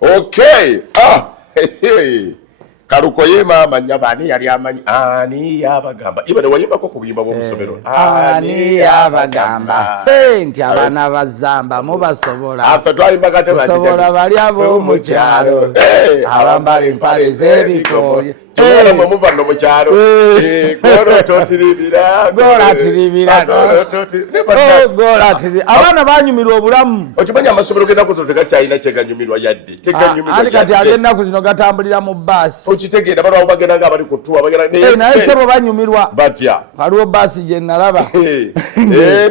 Okay. Kalukoyema amanyabani yali amanyi ani yabagamba iba ne wayimba ko kubimba bo musomero ani yabagamba nti abana bazamba mubasobola afa twayimba kate basobola bali abo mu kyalo abambala empale z'ebikoyi mwe muva no mu kyalo goro totiribira abana banyumirwa obulamu okimanya amasomero genda kuzo tegakyayina kyeganyumirwa yadde teganyumirwa kati agenda kuzino gatambulira mu basi okitegeera bano bagenda nga bali kutuwa bagenda naye sebo banyumirwa batya waliwo basi gye nalaba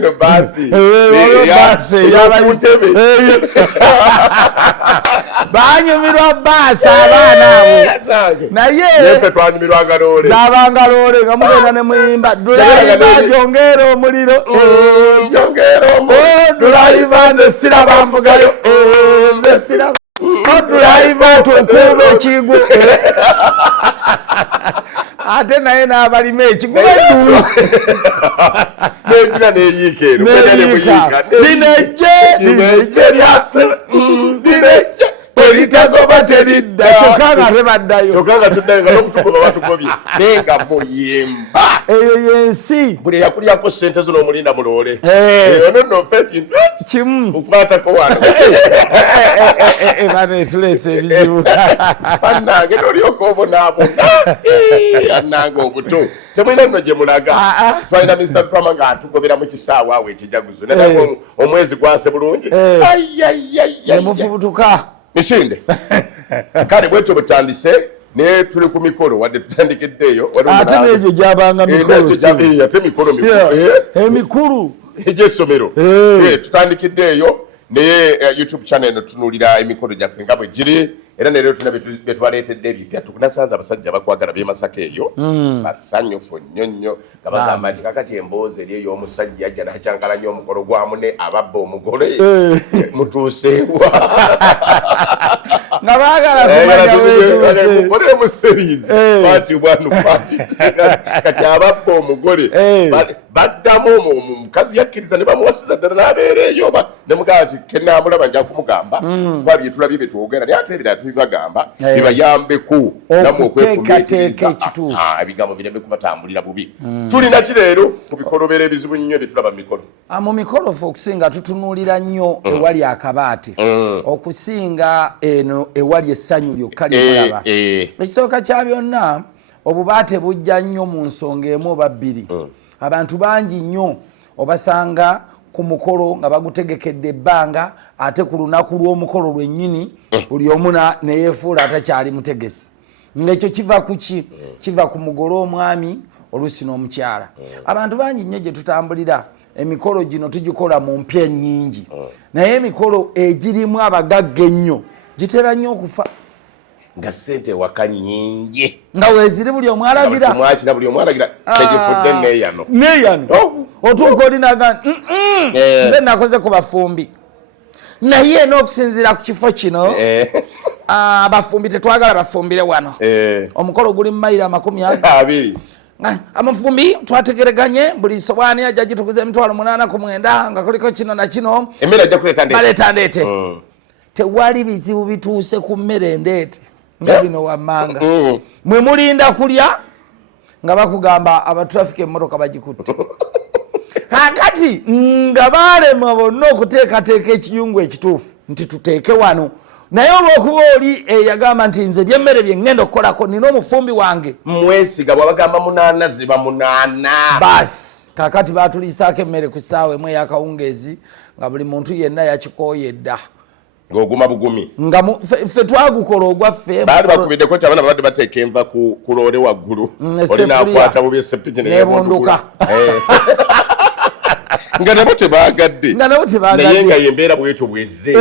no basi yabayitebe banyumirwa basi abaana abo naye ffe twanyumirwanga loole zabanga loole nga mugenda ne muyimba dulayiva jongera omuliro dulayiva nze siraba mvugayo nze siraba dulayiva tukuba ekigu ate naye n'abalima ekigu eddulo negira neyiika eno linejje lyase linejje eritagoba teridda kyokka nga tebaddayo kyokka nga tuddayo nga n'okutugoba batugobye naye nga muyimba eyo yensi buli yakulyako sente zo n'omulinda muloole ono nno nfe ekintu kimu okukwatako wano bane tuleesa ebizibu bannange nolyoka obonaabona annange obuto temulina nno gye mulaga twalina Mr. Prama nga atugobera mu kisaawa awo ekijaguzo naye omwezi gwase bulungi emufubutuka misinde kale bwetyo butandise naye tuli ku mikolo wadde tutandikiddeeyo ate n'egyo gyabanga mikolo emikulu egy'essomero tutandikiddeeyo naye YouTube channel eno tunuulira emikolo gyaffe nga bwe giri era neero tuna bye tubaleetedde ebipya tukunasanze abasajja bakwagala b'e Masaka eyo basanyufu nnyo nnyo nga bagamba nti kakati emboozi eri ey'omusajja yajja nakyankalanya omukolo gwamu ne ababba omugole mutuuseewa nga baagala kumanya weetuuse mukole mu series paati bwanu paati kati ababba omugole baddamu omukazi yakkiriza ne bamuwasiza ddala n'abeera eyo ne mugamba nti kennaamulaba nja kumugamba kuba bye tulabye bye twogera naye ate ebirala tubibagamba bibayambeku namwe okwefumiitiriza ebigambo bireme kubatambulira bubi tulina ki leero ku bikolobera ebizibu nnyo bye tulaba mu mikolo mu mikolo ffe okusinga tutunuulira nnyo ewali akabaate okusinga eno ewali essanyu lyokka lyemulaba ekisooka kya byonna obubaate bujja nnyo mu nsonga emu oba bbiri abantu bangi nnyo obasanga ku mukolo nga bagutegekedde ebbanga ate ku lunaku lw'omukolo lwennyini buli omu neyeefuula atakyali mutegesi ng'ekyo kiva ku ki kiva ku mugole omwami oluusi n'omukyala abantu bangi nnyo gye tutambulira emikolo gino tugikola mu mpya ennyingi naye emikolo egirimu abagagga ennyo gitera nnyo okufa nga ssente waka nnyingi nga weeziri buli omwalagira mwakira buli omwalagira tegifudde neeyano otuuka olinaga nze nakoze ku bafumbi naye n'okusinziira ku kifo kino abafumbi tetwagala bafumbire wano omukolo guli mu mayiro 20 amafumbi twategereganye buli sowaani ajja gitukuza emitwalo 8 nga kuliko kino na kino emmere ajja baleeta ndeete tewali bizibu bituuse ku mmere ndeete nga bino wammanga mwe mulinda kulya nga bakugamba abatrafika emmotoka bagikutte kakati nga balema bonna okuteekateeka ekiyungu ekituufu nti tuteeke wano naye olw'okuba oli eyagamba nti nze byemmere bye ŋŋenda okukolako nina omufumbi wange mwesiga bwabagamba 8 ziba 8 basi kakati batuliisaako emmere ku ssaawa emu ey'akawungeezi nga buli muntu yenna yakikooye dda ng'oguma bugumi nga ffe twagukola ogwaffe baali bakubiddeko nti abaana babadde bateeka enva ku loole waggulu oli naakwata bubi esepiki nebunduka nga nabo tebaagadde naye nga yembeera bwetu bwezze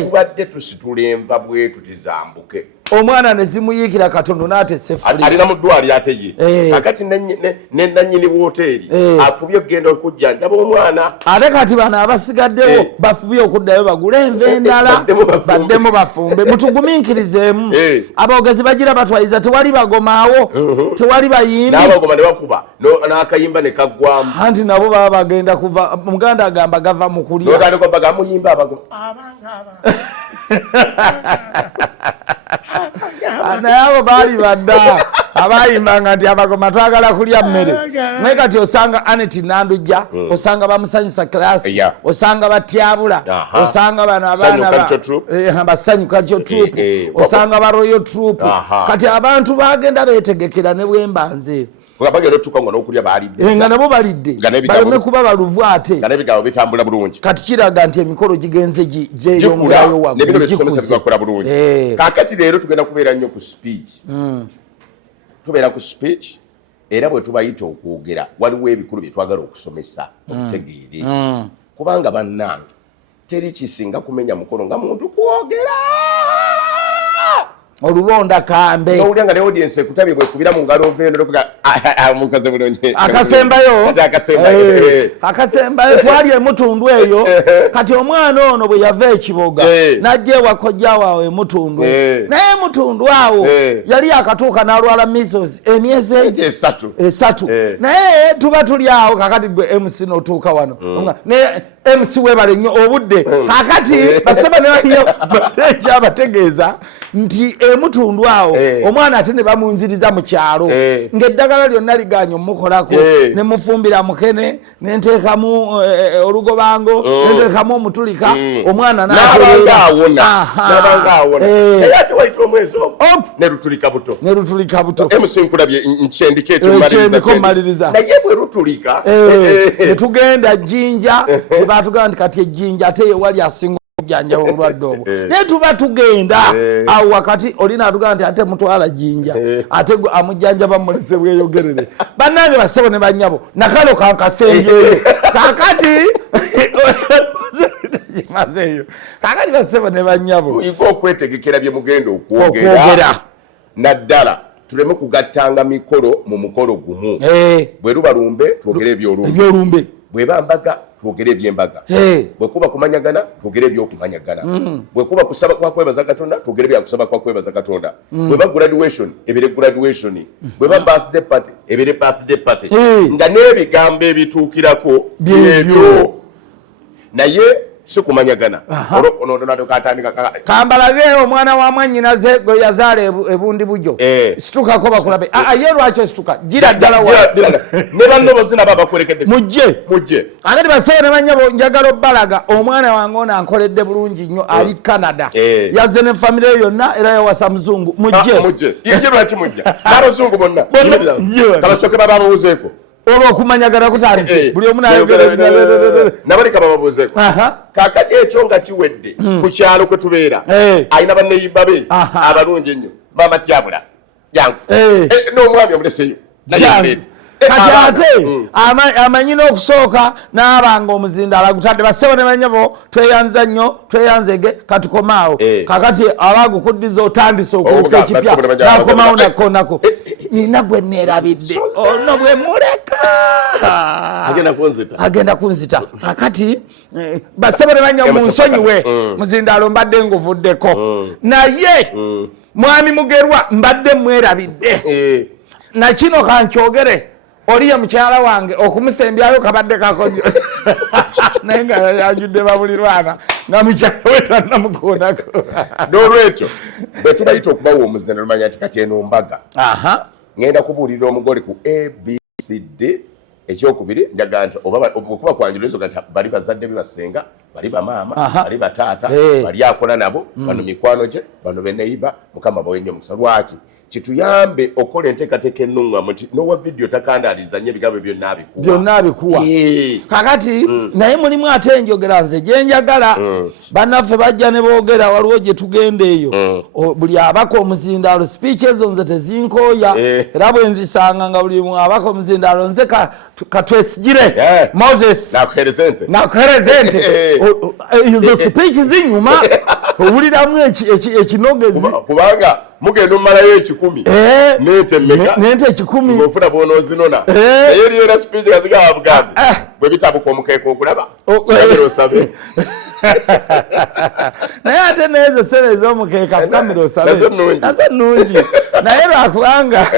tubadde tusitula enva bwetu tizambuke omwana ne zimuyikira katondo nate sefuli alina mudwali ateye kakati ne nanyini woteri afubye okugenda okujjanjaba omwana ate kati bano abasigaddewo bafubye okuddayo bagule enva endala baddemu bafumbe mutugumiikirizeemu aboogezi bagira batwayiza tewali bagomaawo tewali bayimbi n'abagoma ne bakuba n'akayimba ne kaggwamu anti nabo baba bagenda kuva muganda agamba gava mu kulya n'otandika bagamuyimba abagoma abanga naye abo baali badda abayimbanga nti abagoma twagala kulya mmere naye kati osanga Aneti Nandujja osanga bamusanyusa kilasi osanga batyabula osanga bano abaana basanyuka kyo troop osanga ba Royal Troop kati abantu bagenda betegekera ne bwembanze bagenda otuka ngo n'okulya baalidde nga nabo balidde baleme kuba baluvu ate nga n'ebigambo bitambula bulungi kati kiraga nti emikolo gigenze gyeyongerayo waggulu nebino byetusomesa bibakola bulungi kaakati leero tugenda kubeera nnyo ku speech tubeera ku speech era bwe tubayita okwogera waliwo ebikulu bye twagala okusomesa okutegeere kubanga bannange teri kisinga kumenya mukono nga muntu kwogera olulonda kambe nowulya nga ne audience ekutabye bwekubira mu ngalo oveeno mukaze bulungi akasembayo twali emutundu eyo kati omwana ono bwe yava ekiboga najja ewakojja waawe emutundu naye emutundu awo yali akatuuka n'alwala measles emyezi esatu naye tuba tuli awo kakati gwe MC n'otuuka wano naye MC webale nnyo obudde kakati basaba ne ekyabategeeza nti emutundu awo omwana ate ne bamunziriza mu kyalo ng'eddagala lyonna liganye omukolako ne mufumbira mukene ne nteekamu olugobango ne nteekamu omutulika omwana naye ate wayita omwezi ogwo ne lutulika buto emusinkulabye nkyendiko mmaliriza naye bwe lutulika ne tugenda Jjinja ne batugamba nti kati ejjinja ate yewali asinga okujjanjaba obulwadde obwo naye tuba tugenda awo wakati olina atugamba nti ate mutwala Jjinja ate gwe amujjanjaba mulese bweyogerere bannange bassebo ne bannyabo nakalo kankasembeeyo kakati mazeeyo kakati bassebo ne bannyabo muyiga okwetegekera bye mugenda okwogera naddala tuleme kugattanga mikolo mu mukolo gumu bwe luba lumbe twogere ebyolumbe bweba mbaga twogere ebyembaga bwe kuba kumanyagana twogere ebyokumanyagana bwe kuba kusaba kwa kwebaza Katonda twogere byakusaba kwa kwebaza Katonda bweba graduation ebire graduation bweba birthday party ebire birthday party nga n'ebigambo ebituukirako byebyo naye si kumanyagana kambalage omwana wa mwannyinaze gwe yazaala ebundi bujo situkako bakulabe ye lwaki osituka gira ddala ne bannobozi nabo abakwerekedde mujje akati basewo ne banyabo njagala obbalaga omwana wange ono ankoledde bulungi nnyo ali Canada yazze ne famire yonna era yawasa muzungu mujje ye lwaki mujja n'abazungu bonna kabasooke bababuuzeeko olwo okumanyagana kutandise buli omu nabaleka bababuuzeeko kakati ekyo nga kiwedde ku kyalo kwe tubeera alina banneyiba be abalungi ennyo mama tyabula jangu n'omwami omuleseyo naye kati ate amanyi n'okusooka n'abanga omuzindaala gutadde bassebo ne banyabo tweyanza nnyo tweyanzege katukomaawo kakati abagukuddiza otandise okuuka ekipya nakomaawo nakonako nina gwe neerabidde ono bwe muleka agenda kunzita kakati bassebo ne banyabo munsonyiwe muzindaalo mbadde nguvuddeko naye mwami Mugerwa mbadde mwerabidde nakino kankyogere oli ye mukyala wange okumusembyayo kabadde kakojo naye nga yajudde babulirwana nga mukyala we tannamukoonako n'olwekyo bwe tubayita okubawa omuzannyo lumanya nti kati eno mbaga ŋŋenda kubuulirira omugole ku ABCD ekyokubiri njaga nti okuba kwanjulirizo nti bali bazadde be basenga bali bamaama bali bataata bali akola nabo bano mikwano gye bano beneiba mukama bawe nnyo omukisa lwaki kituyambe okola enteekateeka ennungamu nti nowa vidiyo takandaaliza nnyo ebigambo byonna abikuwa kakati naye mulimu ate enjogera nze gye njagala bannaffe bajja ne boogera waliwo gye tugenda eyo buli abaka omuzindaalo sipiiki ezo nze tezinkooya era bwe nzisanga nga buli abaka omuzindaalo nze katwesigire Moses nakuhereze ente ezo sipiiki zinyuma owuliramu ekinogezi kubanga mugenda omumalayo 10 nente 10 ng'ofuna bw'onoozinona naye eriera speech gazigaba bugambi bwe bitabuka omukeeka okulaba fukamira osabe naye ate nezo sebe ez'omukeeka fukamira osabe nazo nnungi naye lwakubanga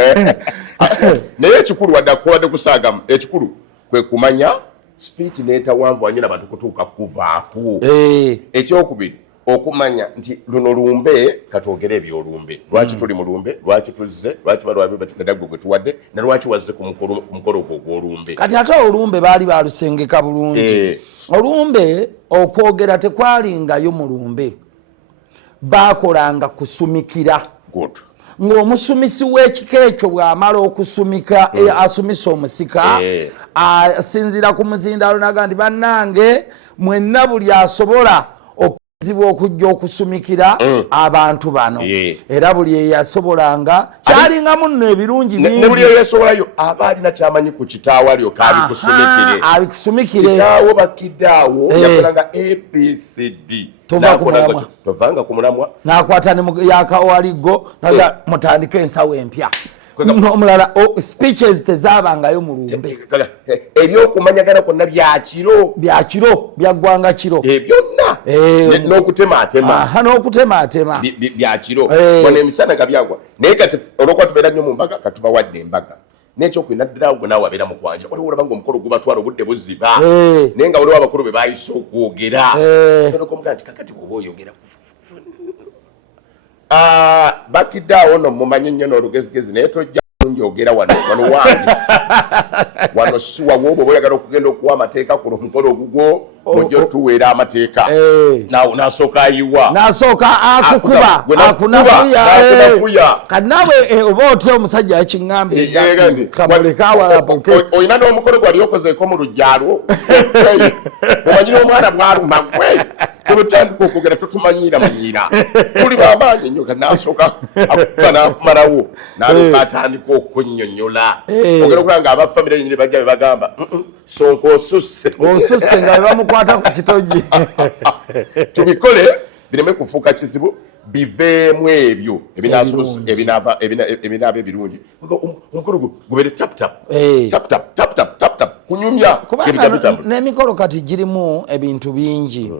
naye ekikulu wadde akuwadde kusaagamu ekikulu kwe kumanya speech neetawanvu wanyina bantu kutuuka kuvaako ekyokubiri okumanya nti luno lumbe katwogere ebyolumbe lwaki tuli mu lumbe lwaki tuzze lwaki balwabibatidagwe gwe tuwadde ne lwaki wazze ku mukolo ogwo gw'olumbe kati ate olumbe baali balusengeka bulungi olumbe okwogera tekwalingayo mu lumbe baakolanga kusumikira ng'omusumisi w'ekika ekyo bw'amala okusumika asumisa omusika asinziira ku muzindaalo naga nti bannange mwenna buli asobola okuzibwa okujja okusumikira abantu bano era buli eyasobolanga kyalingamu nno ebirungi bingi ne buli eyasobolayo aba alina kyamanyi ku kitaawo alyoka abikusumikire kitaawo bakidaawo yakolanga abcd tovanga ku mulamwa nakwata yakawaligo naga mutandike ensawo empya omulala speeches tezabangayo mu lumbe ebyokumanyagana kwonna byakiro byaggwanga kiro byonna n'okutematema byakiro bona emisana nga byagwa naye kati olwokuba tubeera nnyo mu mbaga katubawadde embaga nekyokwina ddala gwe naawe abeera mu kwanjira waliwo olabanga omukolo gubatwala obudde buziba naye nga waliwo abakulu be bayise okwogera okomugaa nti kakati bwoba oyogera bakiddeawo no mumanye nnyo n'olugezigezi naye tojja njogera wano wange wano si wawoba oba oyagala okugenda okuwa amateeka ku omukolo ogugwo ojja otuweera amateeka naawe nasooka ayiwa nasooka akukuba akunafuya kati naawe oba otya omusajja yakiŋŋambye kamulekawalapoke olina n'omukolo gwali okozeeko mu lujjalwo omanyire omwana bwaluma gwe tebutandika okwogera totumanyiramanyira tuli bamaanyi nnyo kati nasooka akukuba n'akumalawo nalyoka atandika okunnyonnyola ogera okulaba nga abafamire yenyini bajja be bagamba sonka osusse nga bebamukwata ku kitogi tubikole bireme kufuuka kizibu biveemu ebyo ebinaaba ebirungi omukolo gubeere taptap kunyumya kubanga n'emikolo kati girimu ebintu bingi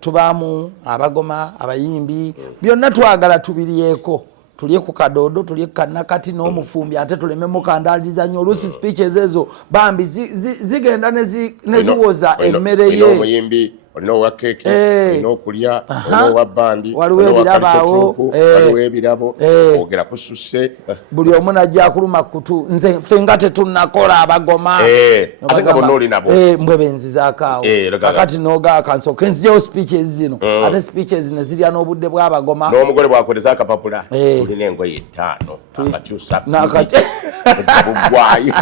tubaamu abagoma abayimbi byonna twagala tubiryeko tulye ku kadoodo tulye ku kannakati n'omufumbi ate tuleme mukandaliza nnyo oluusi speeches ezo bambi zigenda ne ziwoza emmere ye olina owa keeke olina okulya olina owa bandi waliwo ebirabaawo waliwo ebirabo ogera kususse buli omu najja akuluma kutu nze ffe nga tetunnakola abagoma ate nga bonna oli nabo mbwe benzizaakaawo kakati nogaaka nsooka nzijawo speeches zino ate speeches ne zirya n'obudde bw'abagoma n'omugole bwakozesa akapapula olina engoye 5 akakyusa bugwayi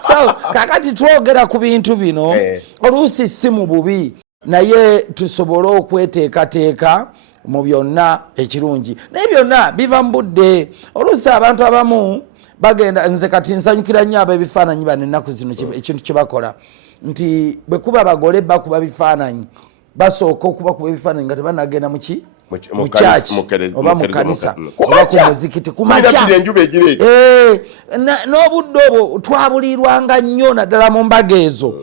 so kakati twogera ku bintu bino oluusi si mu bubi naye tusobole okweteekateeka mu byonna ekirungi naye byonna biva mu budde oluusi abantu abamu bagenda nze kati nsanyukira nnyo ab'ebifaananyi bano ennaku zino ekintu kye bakola nti bwe kuba abagole bakuba bifaananyi basooka okubakuba ebifaananyi nga tebanagenda muki mu church oba mu kanisa oba ku muzikiti kumakya n'obudde obwo twabulirwanga nnyo naddala mu mbaga ezo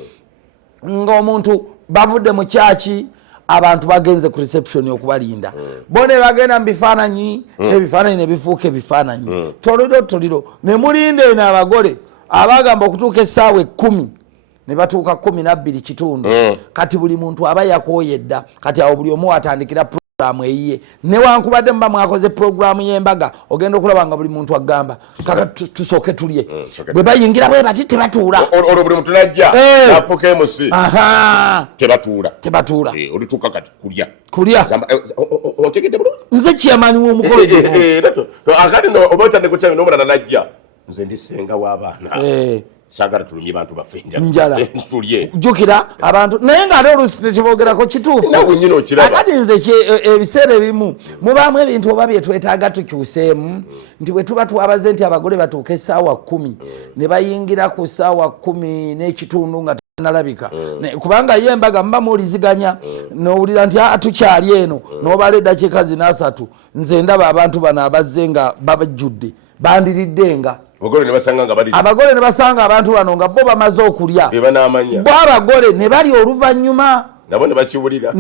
ng'omuntu bavudde mu kyaki abantu bagenze ku reception okubalinda bone bagenda mu bifaananyi ebifaananyi ne bifuuka ebifaananyi toliro ne mulinda eno abagole abagamba okutuuka essaawa 10 ne batuuka 12 kitundu kati buli muntu aba yakooye dda kati awo buli omu atandikira programu eyiye newankubadde muba mwakoze programu y'embaga ogenda okulaba nga buli muntu agamba kaka tusooke tulye bwe bayingira bwe bati tebatuula olwo buli muntu najja nafuuka emusi tebatuula olituuka kati kulya otegedde bulungi nze kyamaani w'omukolo akati oba okyadde kukyami n'omulala najja nze ndisenga w'abaana sagala tulumye bantu baffe njala jukira abantu naye ng'ate oluusi tekiboogerako kituufu akati nze ebiseera ebimu mubaamu ebintu oba bye twetaaga tukyuseemu nti bwe tuba twabaze nti abagole batuuka essaawa 10 ne bayingira ku ssaawa 10 n'ekitundu nga nalabika kubanga ye embaga mba muwuliziganya nowulira nti tukyali eno nobala eddakiika zina 3 nze ndaba abantu bano abazze nga babajjudde bandiriddenga abagole ne basanga abantu bano nga bo bamaze okulya bo abagole ne bali oluvannyuma nabo ne bakiwulira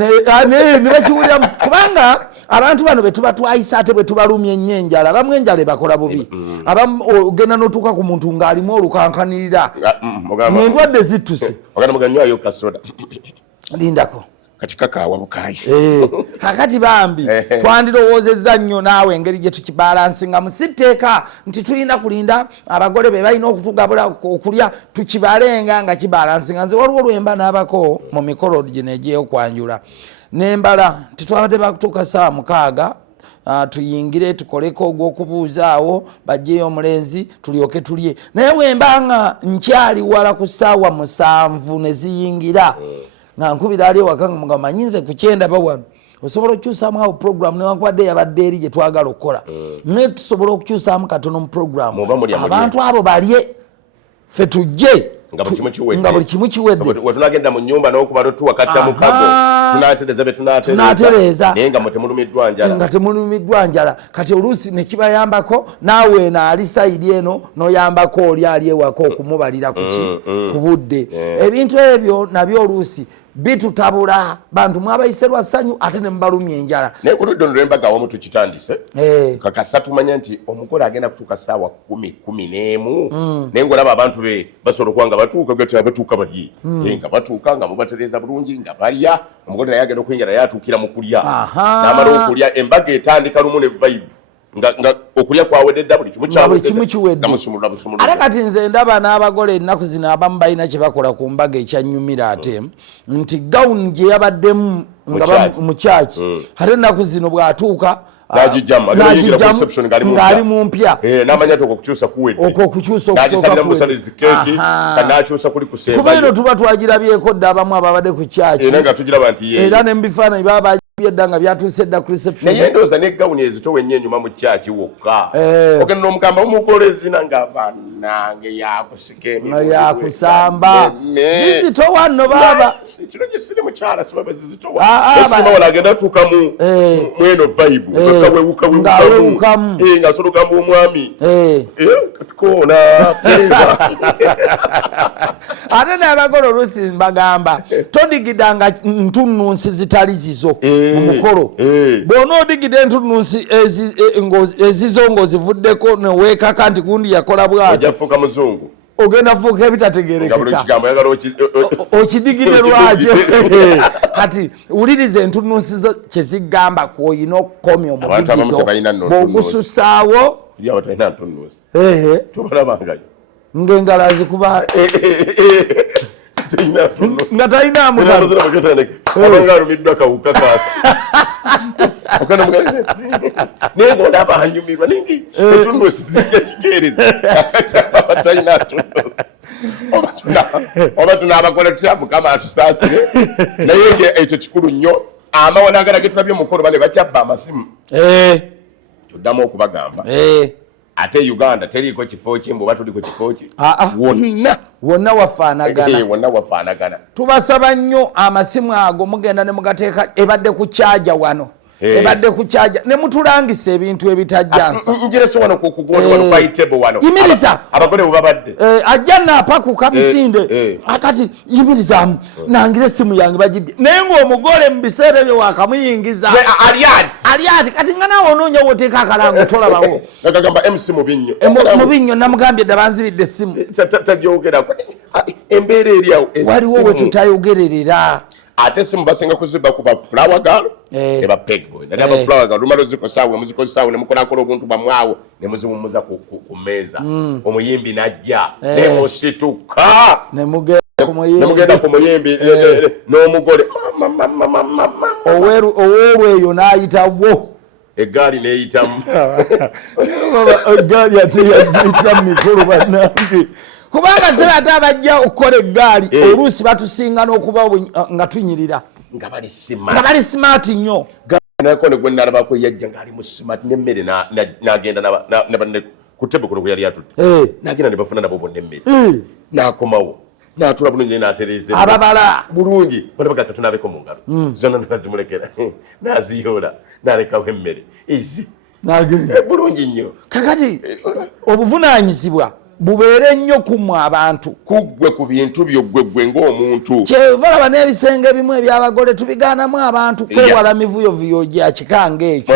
kubanga abantu bano betuba twayisa ate bwe tubalumya ennyenjala abamu enjala ebakola bubi abamu ogenda n'otuuka ku muntu ng'alimu olukankanirira endwadde zittuse lindako kati kakaawa bukaayi kakati bambi twandirowoozezza nnyo naawe engeri gye tukibalansinga musitteeka nti tulina kulinda abagole be balina okutugabula okulya tukibalenga nga kibalansinga nze waliwo lwemba n'abako mu mikolo gino egyeyokwanjula nembala titwabadde bakutuuka 6 tuyingire tukoleko ogw'okubuuzaawo bajjeyo omulenzi tulyoke tulye naye wembanga nkyali wala ku ssaawa 7 ne ziyingira nga nkubira ali ewaka nga manyinze ku 9 bawano osobola okukyusaamu awo program newankubadde yabadde eri gye twagala okukola naye tusobola okukyusaamu katono mu program abantu abo balye ffe tujje nga buli kimu kiwedde wetunagenda mu nnyumba n'okubala tuwakatta mu kago tunatereza be tunatereza naye nga temulumiddwa njala kati oluusi ne kibayambako naawe eno ali sayidi eno n'oyambako oli ali ewaka okumubalira ku budde ebintu ebyo nabyo oluusi bitutabula bantu mwabayise lwa ssanyu ate ne mubalumya enjala naye ku ludda olw'embaga awamu tukitandise kakasa tumanya nti omugole agenda kutuuka ssaawa 10 naye ng'olaba abantu be basobola okuba nga batuuka gati abatuuka balye nga batuuka nga mubatereeza bulungi nga balya omugole naye agenda okuyingira naye atuukira mu kulya n'amala okulya embaga etandika lumu ne vibe nga okulya kwawedde dda buli kimu kiwedde ate kati nze ndaba n'abagole ennaku zino abamu balina kye bakola ku mbaga ekyanyumira ate nti gawuni gye yabaddemu mukyaki ate ennaku zino bw'atuuka ng'ali mu mpya kuba eno tuba twagirabyeko dda abamu ababadde ku kyaki era n'emubifaananyi baba byedda nga byatuuse dda ku reception naye ndowooza ne gawuni ezitowa ennyo enyuma mu kyaki wokka ogenda n'omugamba omugole ezina nga bannange yakusika yakusamba zizitowa nno baba kino gye siri mukyala sibaba zizitowa ekimawala agenda atuuka mu eno vibe ngawewukamu ng'asoloka mu omwami katukoona teeba ate n'abagole oluusi mbagamba todigidanga ntunnunsi zitali zizo mukolo bw'ona odigidde entunnunsi ezizo ng'ozivuddeko neweekaka nti gundi yakola bw'ajafuuka muzungu ogenda fuuka ebitategerekeka okidigire lwakyo kati wuliriza entunnunsi zo kyezigamba kwolina okukomya omudigido bw'ogususaawo ng'engalo azikuba nga talina abanga alumiddwa kawuka kaasa naye ng'olaba anyumirwa ningi etunnusi zijja kikeereza talina tunnusi oba tunaabakola tutya mukama atusaasire naye ekyo kikulu nnyo amawanagala ge tulabye omukolo bane bakyabba amasimu tuddamu okubagamba ate Uganda teriiko kifo kimbu oba tuliko kifo ki wonna wafaanagana tubasaba nnyo amasimu ago mugenda ne mugateeka ebadde ku kyaja wano ebadde ku kyaja ne mutulangisa ebintu ebitajjansa njirese wano kukugona wano paitebo wano yimiriza abagole bubabadde ajja naapakuka bisinde akati yimiriza nangire essimu yange bagibye naye ng'omugole mu biseera ebyo wakamuyingiza ali ati kati nga naawe onoonya woteeka akalango tolabawo agamba MC mu binnyo namugambye dda banzibidde essimu tajoogerako embeera eri awo waliwo we tutayogererera ate simu basinga kuziba kuba flower girl eba pegboy nali aba flower girl lumalo zikosawe muzikosawe nemukola obuntu bamwawo nemuziwumuza ku mmeeza omuyimbi najja nemusituka nemugenda ku muyimbi n'omugole owoolweyo n'ayitawo egaali neeyitamu egaali ate yayita mikolo bannange kubanga zeba ate abajja okukola eggaali oluusi batusinga n'okuba nga tunyirira nga bali smart nnyo nako ne gwe nalabako yajja ng'ali mu smart n'emmere n'agenda ku tebe kuno kwe yali atudde n'agenda ne bafuna nabo bonna emmere n'akomawo natula bulungi natereze ababala bulungi balabaga katunabeko mu ngalo zonna nazimulekera naziyola nalekawo emmere izi nagenda bulungi nnyo kakati obuvunaanyizibwa bubeere nnyo kummwe abantu kuggwe ku bintu byoggweggwe ng'omuntu kyebalaba n'ebisenge bimu ebyabagole tubigaanamu abantu kwewala mivuyovuyo gya kikanga ekyo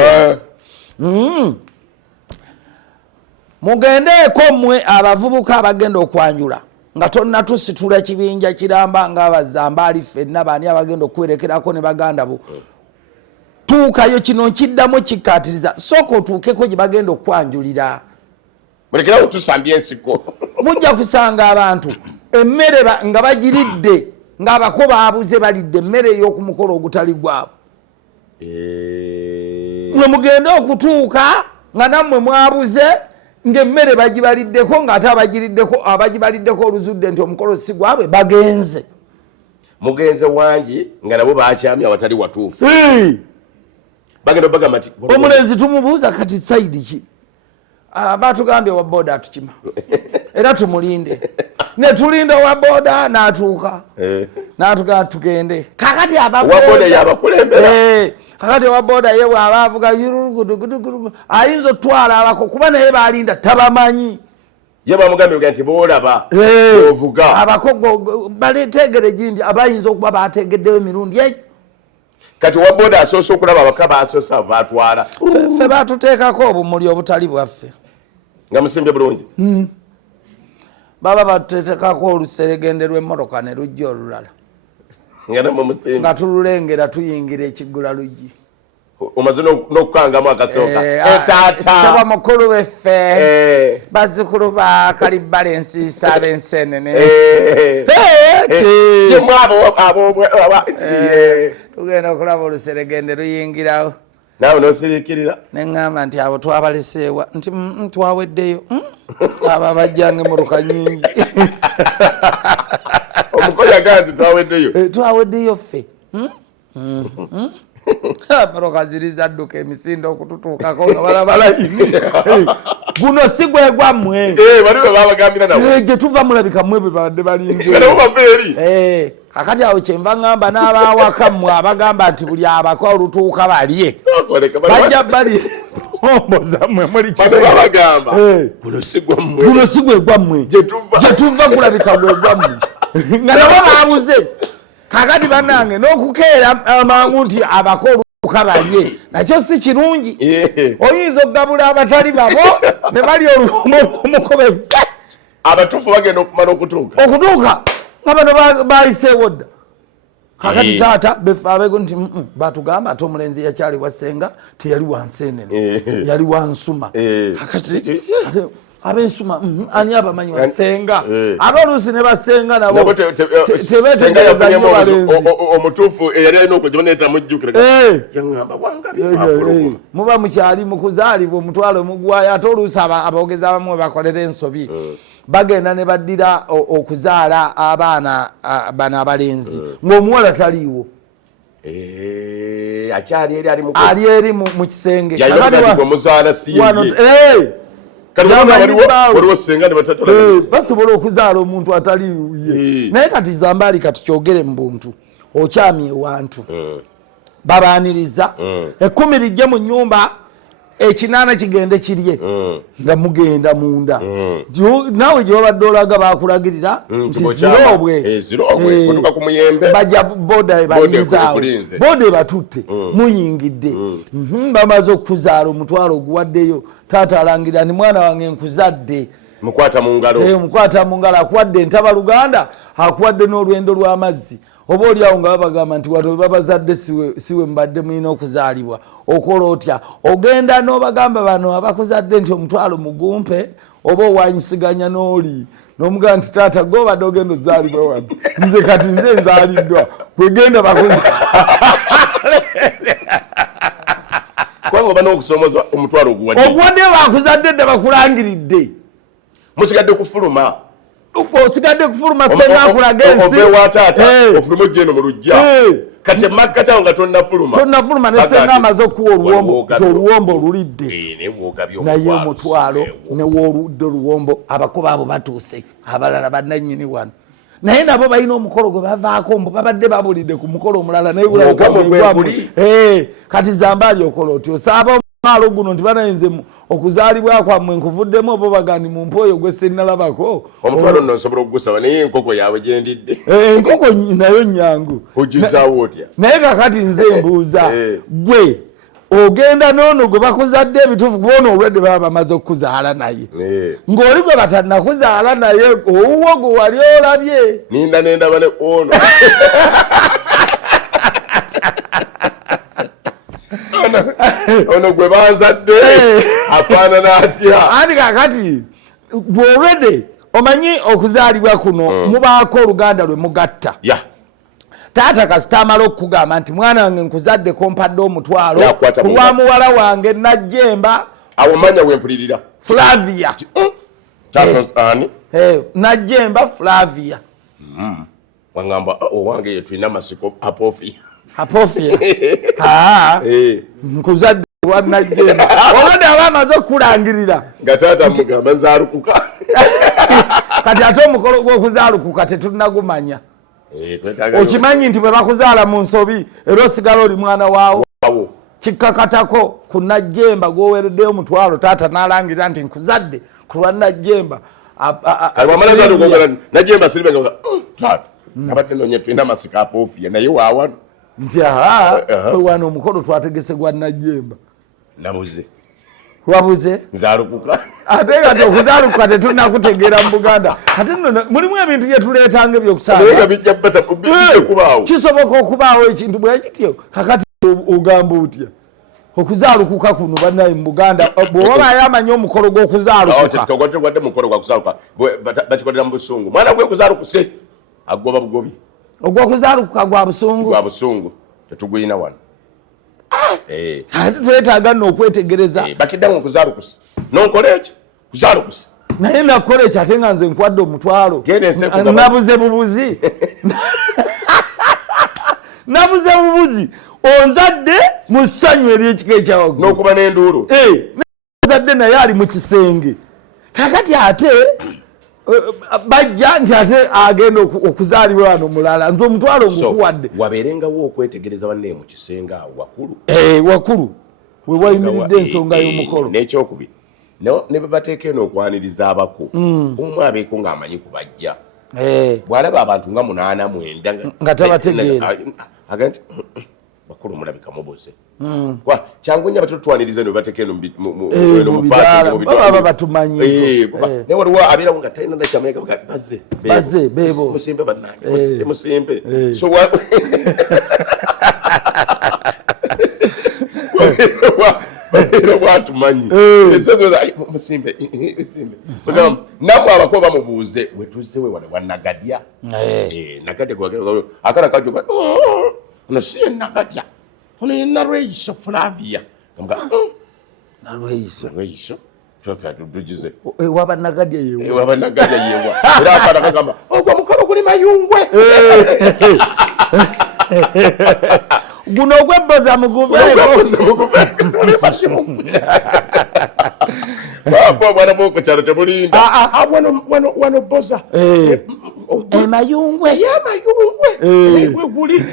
mugendeeko mmwe abavubuka abagenda okwanjula nga tonna tusitula kibinja kiramba ng'abazambaali ffenna baani abagenda okwerekerako ne baganda bo tuukayo kino nkiddamu kikkaatiriza sooka otuukeko gye bagenda okwanjulira mulekerawo tusambye ensiko mujja kusanga abantu emmere nga bagiridde ng'abako baabuze balidde emmere ey'okumukolo ogutali gwabwe mwe mugende okutuuka nga nammwe mwabuze ng'emmere bagibaliddeko ng'ate abagibaliddeko oluzudde nti omukolo si gwabwe bagenze mugenze wangi nga nabo bakyamya awatali watuufu bagenda bagamba nti omulenzi tumubuuza kati saidi ki batugambye wa boda atukima era tumulinde netulinda wa boda n'atuuka n'atugamba tugende kakati waboda yabakulembera kakati wa boda ye bw'aba avuga ayinza otwala abako kuba naye balinda tabamanyi ye bamugambye nti boolaba ovuga abako baletegere gindi abayinza okuba bategeddewo emirundi egyo kati wa boda asoose okulaba abaka basoose avatwala ffe batuteekako obumuli obutali bwaffe nga musimbye bulungi baba batuteekako oluseregende lw'emmotoka ne lujja olulala nga tululengera tuyingira ekiggula luggi omaze n'okukangamu akasooka taata mukulu weffe bazzukulu ba kalibbala ensiisa ab'ensenene tugenda okulaba oluseregende luyingirawo naawe nosiriikirira neŋŋamba nti abo twabaleseewa nti twaweddeyo abo bajjange mu lukanyingi omukozi agaa nti twaweddeyo twaweddeyo ffe motoka ziri zadduka emisinde okututuukako nga balabalayini guno si gwe gwammwe baliwe babagambira nawe gye tuva mulabika mmwe bwe babadde balingeeri kakati awo kyenva ŋŋamba n'abawaka mmwe abagamba nti buli abako olutuuka balye bajja bali ombo zammwe mulibabagamba guno si gwe gwammwe gye tuva kulabika gwe gwammwe nga nabo baabuze kakati bannange n'okukeera amangu nti abako olutuuka balye nakyo si kirungi oyinza okugabula abatali babo ne bali olugombo lw'omukobe abatuufu bagenda okumala okutuuka nga bano bayiseewo dda kakati taata beffe abego nti batugamba ate omulenzi yakyali wasenga teyali wanseenene yali wansuma kakati ab'ensuma ani abamanyi wasenga ab'oluusi ne basenga nabo tebeetegereza nnyo balenzi omutuufu eyali alina okujja netamujjukira yaŋŋamba wangabi muba mukyali mu kuzaalibwa omutwalo omugwayo ate oluusi aboogezi abamu bakolera ensobi bagenda ne baddira okuzaala abaana bano abalenzi ng'omuwala taliiwo ali eri mu kisenge basobola okuzaala omuntu ataliye naye kati zambaali kati kyogere mu buntu okyamye ewantu babaaniriza 10 lijje mu nnyumba 8 kigende kirye nga mugenda munda naawe gye babadde olaga bakulagirira nti zirobwe bajja boda ebalinzaawo boda ebatutte muyingidde bamaze okuzaala omutwalo oguwaddeyo taata alangirira ni mwana wange nkuzadde mukwata mu ngalo akuwadde entaba luganda akuwadde n'olwendo lw'amazzi oba oliawo nga babagamba nti wano babazadde siwe mbadde mulina okuzaalibwa okola otya ogenda n'obagamba bano abakuzadde nti omutwalo mugumpe oba owanyisiganya n'oli n'omugamba nti taata gwe obadde ogenda ozaalibwa wano nze kati nze nzaaliddwa kwegenda kubanga oba n'okusomoza omutwalo oguwaddeyo bakuzadde dde bakulangiridde musigadde kufuluma osigadde kufuluma senga akulaga ensi ove wa taata ofuluma ojja eno mu lujja kati emakkati awo nga tonnafuluma ne senga amaze okuwa oluwombo olulidde naye omutwalo newooludde oluwombo abakoba abo batuuse abalala bannannyini wano naye nabo balina omukolo gwe bavaako babadde babulidde ku mukolo omulala naye kati Zambali okola otyo osaba omwalo guno nti banayinze okuzaalibwa kwammwe nkuvuddemu oba bagandi mu mpoyo gwe sennalabako omutwalo nno nsobola okugusaba naye enkoko yaabwe gyendidde enkoko nayo nyangu ogizaawo otya naye kakati nze mbuuza gwe ogenda n'ono gwe bakuzadde ebituufu kubona olwedde baba bamaze okukuzaala naye ng'oli gwe batannakuzaala naye owuwo gwe wali olabye ninda nendaba ne ono ono gwe banzadde afaanana atya andi kakati bw'olwedde omanyi okuzaalibwa kuno mubaako oluganda lwe mugatta taata kasita amala okukugamba nti mwana wange nkuzadde kompadde omutwalo ku lwa muwala wange Najjemba awo manya wempulirira Flavia Najjemba Flavia wangamba owange yetulina masiko apofia nkuzadde wa Najjemba olwedde aba amaze okukulangirira nga taata mugamba nzaalukuka kati ate omukolo gw'okuzaalukuka tetunnagumanya okimanyi nti bwe bakuzaala mu nsobi era osigala oli mwana waawo kikkakatako ku Najjemba gwowereddeyo omutwalo taata n'alangirira nti nkuzadde ku lwa Najjemba Najjemba siribenga taata nabadde nonye tulina masika apofia naye waawano nti wano omukolo twategese gwa Najjemba nabuze wabuze nzaalukuka ate kati okuzaalukuka tetunnakutegeera mu Buganda ate nno mulimu ebintu bye tuleetanga ebyokusanga kisoboka okubaawo ekintu bwe kityo kakati ogamba otya okuzaalukuka kuno bannaye mu Buganda bw'obabayo amanyi omukolo gw'okuzaalukuka mukolo gwa kuzaaluka bakikolera mu busungu mwana gwe kuzaalukuse agoba bugobi ogw'okuzaalukuka gwa busungu tetuguyina wano twetaaga nno okwetegereza bakiddamu okuzaalukusa nonkola ekyo kuzaalukusa naye nakola ekyo ate nga nze nkwadde omutwalo nabuze bubuzi nabuze bubuzi onzadde mu ssanyu ery'ekika ekyawaggulu n'okuba n'enduulu onzadde naye ali mu kisenge kakati ate bajja nti ate agenda okuzaalibwa wano mulala nze omutwalo ngukuwadde wabeerengawo okwetegereza banne mu kisenge awo wakulu wakulu we wayimiridde ensonga y'omukolo n'ekyokubiri ne babateeka eno okwaniriza abako omu abeeko ng'amanyi kubajja bw'alaba abantu nga 8-9 nga tabategeera aga nti bakulu mulabika mubuze kyangu nnyo abatutwaniriza ne bateeka eno baba batumanyi naye waliwo abeerawo nga talina nakyameka baze beebo musimbe bannange musimbe so babeera bwatumanyi musimbe namwe abako bamubuuze wetuzewe wano wanagadya nagadya akana kajoga ono siye nagadya ono ye Narweyiso Flavia Narweyiso tugize waba nagadya yewa era akana kagamba ogwo mukolo guli mayungwe guno gwebboza muguveeko bwana bwoko kyalo tebulinda wano boza emayungwe guli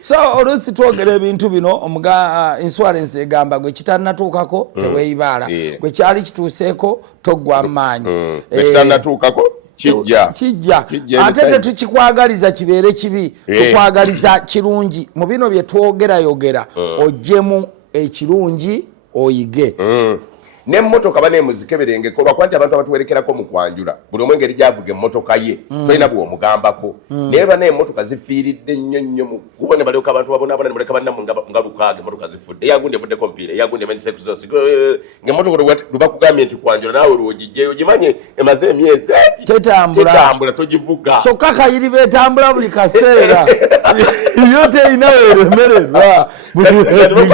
so oluusi twogera ebintu bino omuga insurance egamba gwe kitannatuukako teweeyibaala gwe kyali kituuseeko toggwa amaanyi kitannatuukako kijja ate tetukikwagaliza kibeere kibi tukwagaliza kirungi mu bino bye twogerayogera ojjemu ekirungi oyige n'emmotoka baneemuzike birengeko lwakuba abantu abatuwerekerako mu kwanjula buli omu engeri gyavuga emmotoka ye tolina bw'omugambako naye bana emmotoka zifiiridde nnyo kubone balyoka abantu babonaabona ne muleka bannamu nga lukaaga emmotoka zifudde eyagundi evuddeko mpiira eyagundi emenisekuzosi ng'emmotoka lwe bakugambye nti kwanjula naawe lwogijjeyo gimanye emaze emyezi tetambula togivuga kyokka kayiri betambula buli kaseera yo terinawe eremererwa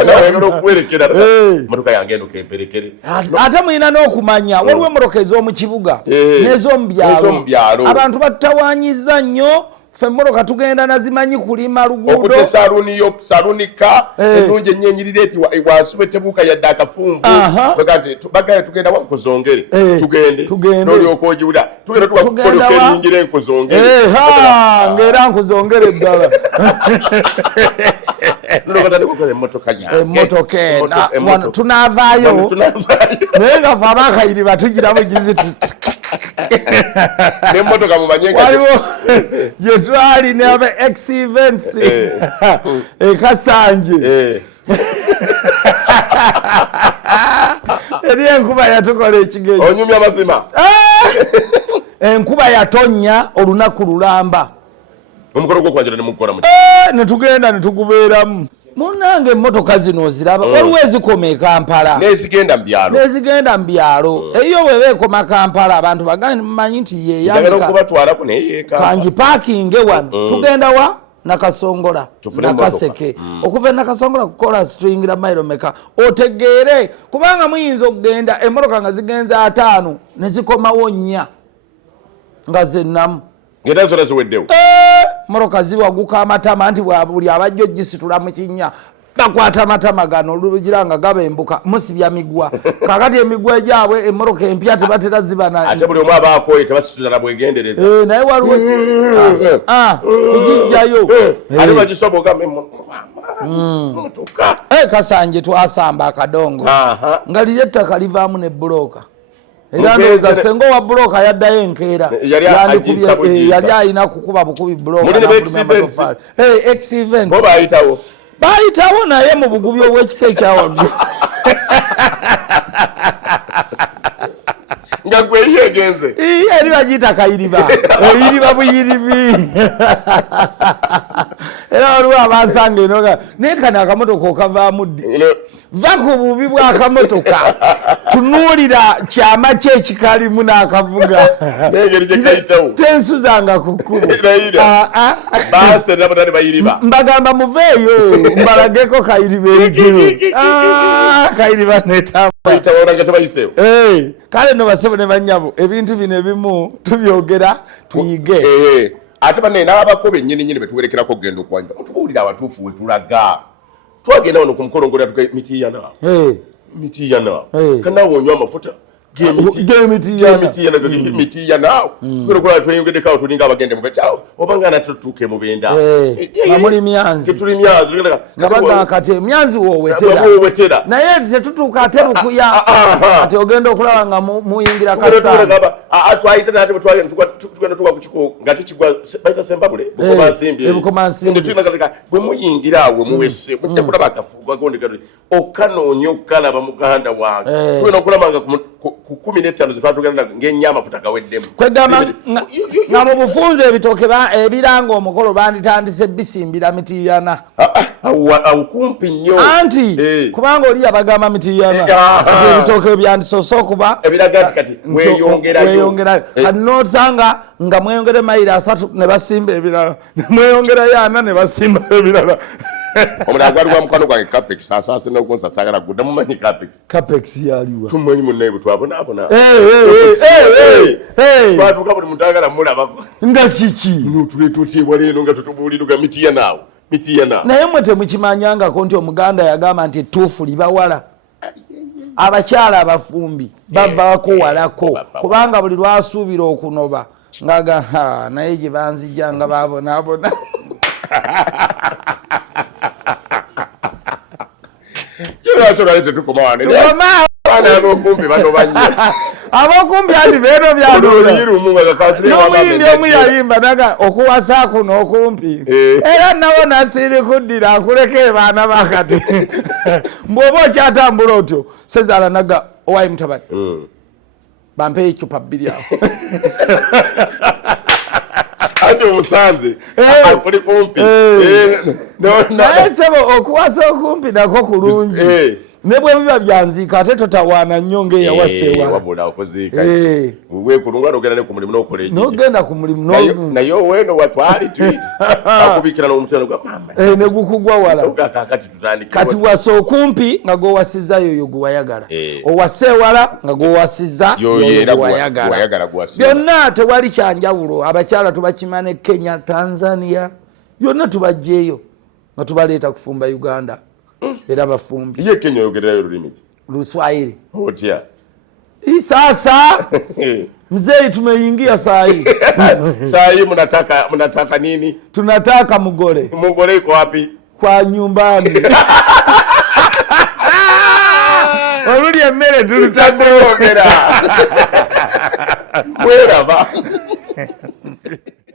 wayagala okuwerekera emmotoka yange eno kemperekere ate mulina n'okumanya waliwo emmotoka ez'omu kibuga n'ez'omu byalo abantu batutawanyiza nnyo ffe emmotoka tugenda nazimanyi kulima luguudo okute salunika ennungi ennyenyirira eti wasube tebuuka yadde akafumbu bagale tugenda wa nkuzongere tugende nolyoka ogiwula tugenda tukakukoloka eringira enkuzongere ng'era nkuzongere ddala nolokatandikukola emmotoka emmotoka eno tunaavaayo naye nga fe abakayiriba tugiramu giziti n'emmotoka mumanye waliwo gye twali n'aba ex-events ekasanje eri enkuba yatukola ekigenyi onyumya mazima enkuba yatonnya olunaku lulamba omukolo gw'okwanjira nemukukola netugenda netugubeeramu munange emmotoka zino oziraba waliwo ezikoma e Kampala nezigenda mu byalo eyo bweba ekoma Kampala abantu bamanyi nti yeyankanjipaakinge wano tugenda wa Nakasongola Nakaseke okuva Nakasongola kukola stringira mailo meka otegeere kubanga muyinza okugenda emmotoka nga zigenza 5 nezikomawo 4 nga zennamu ng'era ziweddewo mmotoka ziwaguka amatama nti buli abajja ogisitula mu kinnya bakwata amatama gano olugira nga gabembuka musibya migwa kakati emigwa egyabwe emmotoka empya tebatera ziba ate buli omu abaakoye tebasitula na bwegendereza naye waliwo egijjayo ate bagisoba ogambe motoka Kasanje twasamba akadongo nga liri ettaka livaamu ne bulooka era ndowooza senga owa bulooka yaddayo enkeera yali alina kukuba bukubi bulooka ex-event bayitawo naye mu bugubi obw'ekika ekyawaggulu nga gweyegenze eri bagiyita kayiriba eyiriba buyiribi era waliwo abansanga enoga naye kano akamotoka okavaamu ddi va ku bubi bw'akamotoka tunuulira kyama kyekikalimu n'akavuga tensuzanga ku kkubo mbagamba muveeyo mbalageko kayiriba egiro kayiriba netabayiseewo kale no basebo ne banyabo ebintu bino ebimu tubyogera tuyige ate banne n'abako bennyini betuwerekerako okugenda okwanjula otubuulira abatuufu we tulaga twagenda wano ku mukolongolera tuga mitiyana kanaawe onywa amafuta gemitiyana tugerekola tweyongeddeko tulinga abagende mubetawo obanga natutuuke mubenda muli myanzi nga baga kati emyanzi woowetera naye tetutuuka ate lukuya ati ogenda okulaba nga muyingira kasatwayita nate tugenda tuga kukiko nga tukigwa bayita sembabule bukomansimbi tulina katika bwe muyingira awo muwese mujja kulaba akafugo agondekati okkanoonya okukalaba muganda wange tulina okulaba nga ku 15 zetwatugenda ng'ennyo amafuta gaweddemu kwegamba nga mu bufunzo ebitooke ebiranga omukolo banditandise bisimbira mitiyana awo kumpi nnyo anti kubanga oli yabagamba mitiyana ebitooke byandisoose okuba ebiraga kati weyongerayo kati n'osanga nga mweyongere mayiro 3 ne basimba ebirala mweyongerayo 4 ne basimba ebirala omulala gwali gwa mukwano gwange Capex asaase n'okunsa saagala gudda mumanyi Capex yaliwa tumanyi munnaye bwe twabonaabona twatuuka buli muntu ayagala mulabako nga kiki tuleetutiibwa leero nga tutubuulirwa mitiyana naye mwe temukimanyangako nti omuganda yagamba nti ettuufu libawala abakyala abafumbi bavaako walako kubanga buli lwasuubira okunoba ngaga naye gye banzijja nga babonaabona abokumpi ati beeno byanomuyimbi omu yayimba naga okuwasa kuno okumpi era nawo nasiiri kuddira akuleka baana bakati mbwoba okyatambula otyo sezaala naga owayi mutabani bampe ecupa 2 awo ati omusanze akuli kumpi naye sebo okuwasa okumpi nako kulungi ne bwe biba byanziika ate totawaana nnyo ng'eyawasewala wabula okuziika weekulunga n'ogenda ne ku mulimu n'okola ejjija n'ogenda ku mulimu naye oweeno watwali twiti akubikira n'omutwe gwa mama ne gukugwa wala kati tutandike kati wasa okumpi nga gw'owasizza yoyo gwe wayagala owase ewala nga gw'owasizza yoyo gwe wayagala byonna tewali kyanjawulo abakyala tubakima ne Kenya Tanzania yonna tubajjeeyo nga tubaleeta kufumba Uganda era bafumbi ye Kenya yogererayo lulimi Luswahili otya sasa mzee tumeingia saa hii mnataka nini tunataka mgole iko wapi kwa nyumbani oluli emmere tulutagoogera bweraba